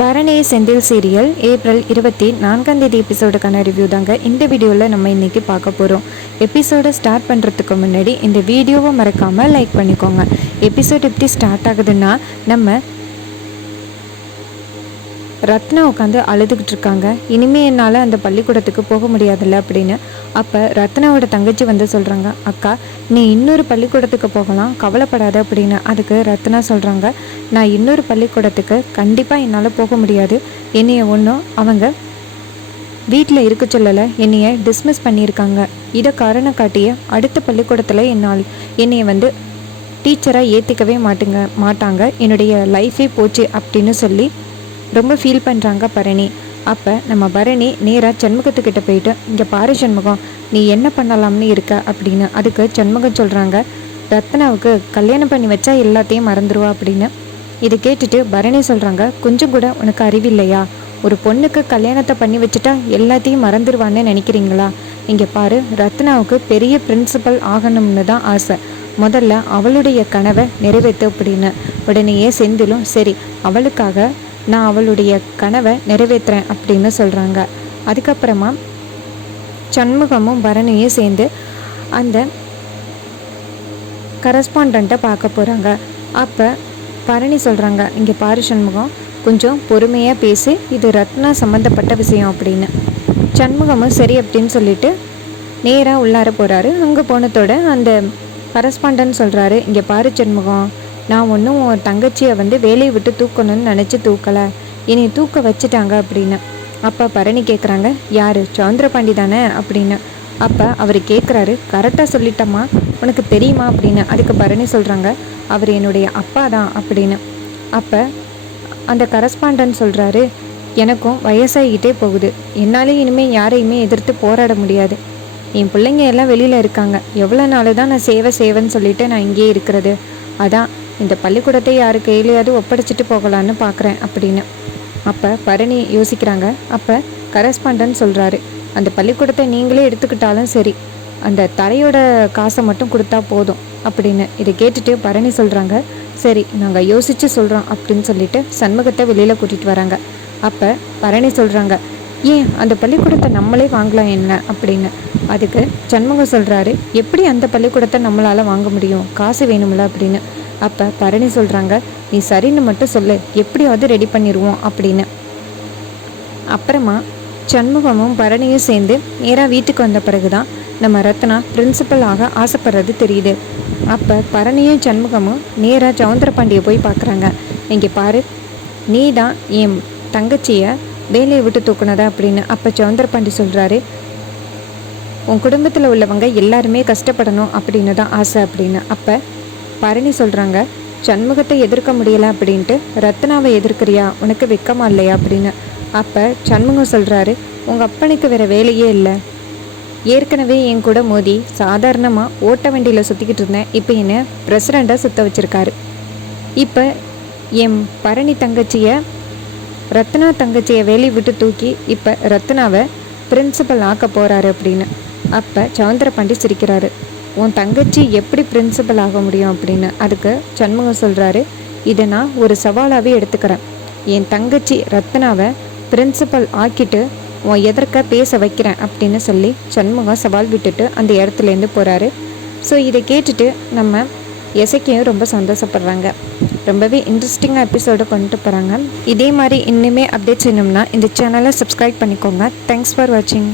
Bharani Senthil serial April 24 எபிசோடுக்கான review தாங்க இந்த வீடியோவில் நம்ம இன்றைக்கி பார்க்க போகிறோம். எபிசோடை ஸ்டார்ட் பண்ணுறதுக்கு முன்னாடி இந்த வீடியோவை மறக்காமல் லைக் பண்ணிக்கோங்க. எபிசோட் எப்படி ஸ்டார்ட் ஆகுதுன்னா, நம்ம ரத்னா உட்காந்து அழுதுகிட்டு இருக்காங்க. இனிமேல் என்னால் அந்த பள்ளிக்கூடத்துக்கு போக முடியாதுல்ல அப்படின்னு. அப்போ ரத்னாவோட தங்கச்சி வந்து சொல்கிறாங்க, அக்கா நீ இன்னொரு பள்ளிக்கூடத்துக்கு போகலாம், கவலைப்படாத அப்படின்னு. அதுக்கு ரத்னா சொல்கிறாங்க, நான் இன்னொரு பள்ளிக்கூடத்துக்கு கண்டிப்பாக என்னால் போக முடியாது. என்னைய ஒன்றும் அவங்க வீட்டில் இருக்க சொல்லலை, என்னைய டிஸ்மிஸ் பண்ணியிருக்காங்க. இதை காரணம் காட்டிய அடுத்த பள்ளிக்கூடத்தில் என்னைய வந்து டீச்சராக ஏற்றிக்கவே மாட்டாங்க. என்னுடைய லைஃபே போச்சு அப்படின்னு சொல்லி ரொம்ப ஃபீல் பண்ணுறாங்க பரணி. அப்போ நம்ம பரணி நேராக சண்முகத்துக்கிட்ட போயிட்டு, இங்கே பாரு சண்முகம், நீ என்ன பண்ணலாம்னு இருக்க அப்படின்னு. அதுக்கு சண்முகம் சொல்கிறாங்க, ரத்னாவுக்கு கல்யாணம் பண்ணி வச்சா எல்லாத்தையும் மறந்துடுவா அப்படின்னு. இதை கேட்டுட்டு பரணி சொல்கிறாங்க, கொஞ்சம் கூட உனக்கு அறிவில்லையா? ஒரு பொண்ணுக்கு கல்யாணத்தை பண்ணி வச்சுட்டா எல்லாத்தையும் மறந்துடுவான்னு நினைக்கிறீங்களா? இங்கே பாரு, ரத்னாவுக்கு பெரிய பிரின்சிபல் ஆகணும்னு தான் ஆசை. முதல்ல அவளுடைய கனவை நிறைவேற்று அப்படின்னு. உடனேயே செந்திலும், சரி அவளுக்காக நான் அவளுடைய கனவை நிறைவேற்றுறேன் அப்படின்னு சொல்கிறாங்க. அதுக்கப்புறமா சண்முகமும் பரணியும் சேர்ந்து அந்த கரஸ்பாண்டண்ட்டை பார்க்க போகிறாங்க. அப்போ பரணி சொல்கிறாங்க, இங்கே பாரு சண்முகம், கொஞ்சம் பொறுமையாக பேசி, இது ரத்னா சம்மந்தப்பட்ட விஷயம் அப்படின்னு. சண்முகமும் சரி அப்படின்னு சொல்லிட்டு நேராக உள்ளார போகிறாரு. அங்கே போனதோட அந்த கரஸ்பாண்டன் சொல்கிறாரு, இங்கே பாரு சண்முகம், நான் ஒன்றும் உன் தங்கச்சியை வந்து வேலையை விட்டு தூக்கணும்னு நினச்சி தூக்கலை, இனி தூக்க வச்சுட்டாங்க அப்படின்னு. அப்போ பரணி கேட்குறாங்க, யார்? சௌந்தரபாண்டி தானே அப்படின்னு. அப்போ அவர் கேட்குறாரு, கரெக்டாக சொல்லிட்டம்மா, உனக்கு தெரியுமா அப்படின்னு. அதுக்கு பரணி சொல்கிறாங்க, அவர் என்னுடைய அப்பா தான் அப்படின்னு. அப்போ அந்த கரஸ்பாண்டன் சொல்கிறாரு, எனக்கும் வயசாகிக்கிட்டே போகுது, என்னாலே இனிமேல் யாரையுமே எதிர்த்து போராட முடியாது. என் பிள்ளைங்க எல்லாம் வெளியில் இருக்காங்க, எவ்வளோ நாள் தான் நான் சேவைன்னு சொல்லிட்டு நான் இங்கேயே இருக்கிறது. அதான் இந்த பள்ளிக்கூடத்தை யாரு கையிலையாவது ஒப்படைச்சிட்டு போகலான்னு பார்க்குறேன் அப்படின்னு. அப்போ பரணி யோசிக்கிறாங்க. அப்போ கரஸ்பாண்டன் சொல்கிறாரு, அந்த பள்ளிக்கூடத்தை நீங்களே எடுத்துக்கிட்டாலும் சரி, அந்த தரையோட காசை மட்டும் கொடுத்தா போதும் அப்படின்னு. இதை கேட்டுட்டு பரணி சொல்கிறாங்க, சரி நாங்கள் யோசித்து சொல்கிறோம் அப்படின்னு சொல்லிட்டு சண்முகத்தை வெளியில் கூட்டிகிட்டு வராங்க. அப்போ பரணி சொல்கிறாங்க, ஏன் அந்த பள்ளிக்கூடத்தை நம்மளே வாங்கலாம் என்ன அப்படின்னு. அதுக்கு சண்முகம் சொல்கிறாரு, எப்படி அந்த பள்ளிக்கூடத்தை நம்மளால் வாங்க முடியும், காசு வேணும்ல அப்படின்னு. அப்போ பரணி சொல்கிறாங்க, நீ சரின்னு மட்டும் சொல்லு, எப்படியாவது ரெடி பண்ணிடுவோம் அப்படின்னு. அப்புறமா சண்முகமும் பரணியும் சேர்ந்து நேராக வீட்டுக்கு வந்த பிறகு தான் நம்ம ரத்னா பிரின்சிபல் ஆக ஆசைப்படுறது தெரியுது. அப்போ பரணியும் சண்முகமும் நேராக சௌந்தரபாண்டியை போய் பார்க்குறாங்க. இங்கே பாரு, நீ தான் என் தங்கச்சியை வேலையை விட்டு தூக்குனதா அப்படின்னு. அப்போ சௌந்தரபாண்டி சொல்கிறாரு, உன் குடும்பத்தில் உள்ளவங்க எல்லாருமே கஷ்டப்படணும் அப்படின்னு தான் ஆசை அப்படின்னு. அப்போ பரணி சொல்கிறாங்க, சண்முகத்தை எதிர்க்க முடியலை அப்படின்ட்டு ரத்னாவை எதிர்க்கிறியா, உனக்கு வெக்கமா இல்லையா அப்படின்னு. அப்போ சண்முகம் சொல்கிறாரு, உங்கள் அப்பனுக்கு வேறு வேலையே இல்லை, ஏற்கனவே என் கூட மோதி சாதாரணமாக ஓட்ட வண்டியில் சுற்றிக்கிட்டு இருந்தேன், இப்போ என்னை பிரசிடெண்ட்டாக சுற்ற வச்சுருக்காரு. இப்போ என் பரணி தங்கச்சியை, ரத்னா தங்கச்சியை வேலையை விட்டு தூக்கி இப்போ ரத்னாவை பிரின்சிபல் ஆக்க போகிறாரு அப்படின்னு. அப்போ சௌந்தரபாண்டி சிரிக்கிறாரு, உன் தங்கச்சி எப்படி பிரின்சிபல் ஆக முடியும் அப்படின்னு. அதுக்கு சண்முகம் சொல்கிறாரு, இதை நான் ஒரு சவாலாகவே எடுத்துக்கிறேன், என் தங்கச்சி ரத்னாவை பிரின்சிபல் ஆக்கிட்டு உன் எதற்க பேச வைக்கிறேன் அப்படின்னு சொல்லி சண்முகம் சவால் விட்டுட்டு அந்த இடத்துலேருந்து போகிறாரு. ஸோ இதை கேட்டுட்டு நம்ம எசைக்கையும் ரொம்ப சந்தோஷப்படுறாங்க. ரொம்பவே இன்ட்ரெஸ்டிங்காக எபிசோடை கொண்டு போகிறாங்க. இதே மாதிரி இன்னுமே அப்டேட்ஸ் வேணும்னா இந்த சேனலை சப்ஸ்கிரைப் பண்ணிக்கோங்க. தேங்க்ஸ் ஃபார் வாட்சிங்.